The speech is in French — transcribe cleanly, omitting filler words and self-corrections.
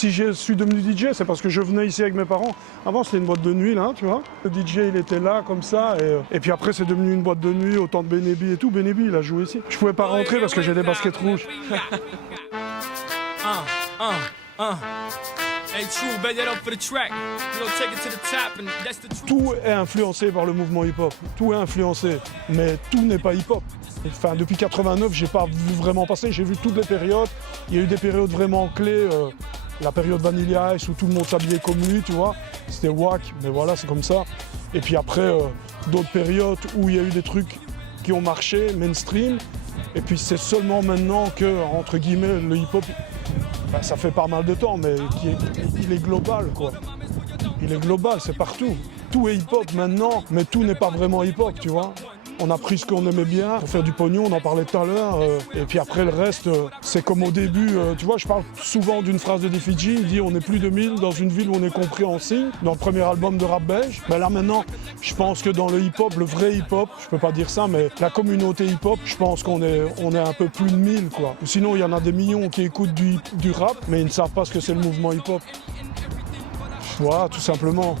Si je suis devenu DJ, c'est parce que je venais ici avec mes parents. Avant, c'était une boîte de nuit, là, tu vois. Le DJ, il était là, comme ça. Et puis après, c'est devenu une boîte de nuit, au temps de Benebi et tout. Benebi, il a joué ici. Je pouvais pas rentrer parce que j'ai des baskets rouges. Tout est influencé par le mouvement hip-hop. Tout est influencé. Mais tout n'est pas hip-hop. Enfin, depuis 89, j'ai pas vu vraiment passer. J'ai vu toutes les périodes. Il y a eu des périodes vraiment clés. La période Vanilla Ice où tout le monde s'habillait comme lui, tu vois. C'était wack, mais voilà, c'est comme ça. Et puis après, d'autres périodes où il y a eu des trucs qui ont marché, mainstream. Et puis c'est seulement maintenant que, entre guillemets, le hip-hop, ben, ça fait pas mal de temps, mais il est global, quoi. Il est global, c'est partout. Tout est hip-hop maintenant, mais tout n'est pas vraiment hip-hop, tu vois. On a pris ce qu'on aimait bien pour faire du pognon, on en parlait tout à l'heure. Et puis après, le reste, c'est comme au début. Tu vois, je parle souvent d'une phrase de Defiji, il dit « On est plus de 1000 dans une ville où on est compris en signe », dans le premier album de rap belge. Mais là maintenant, je pense que dans le hip-hop, le vrai hip-hop, je peux pas dire ça, mais la communauté hip-hop, je pense qu'on est un peu plus de 1000, quoi. Sinon, il y en a des millions qui écoutent du rap, mais ils ne savent pas ce que c'est le mouvement hip-hop. Voilà, tout simplement.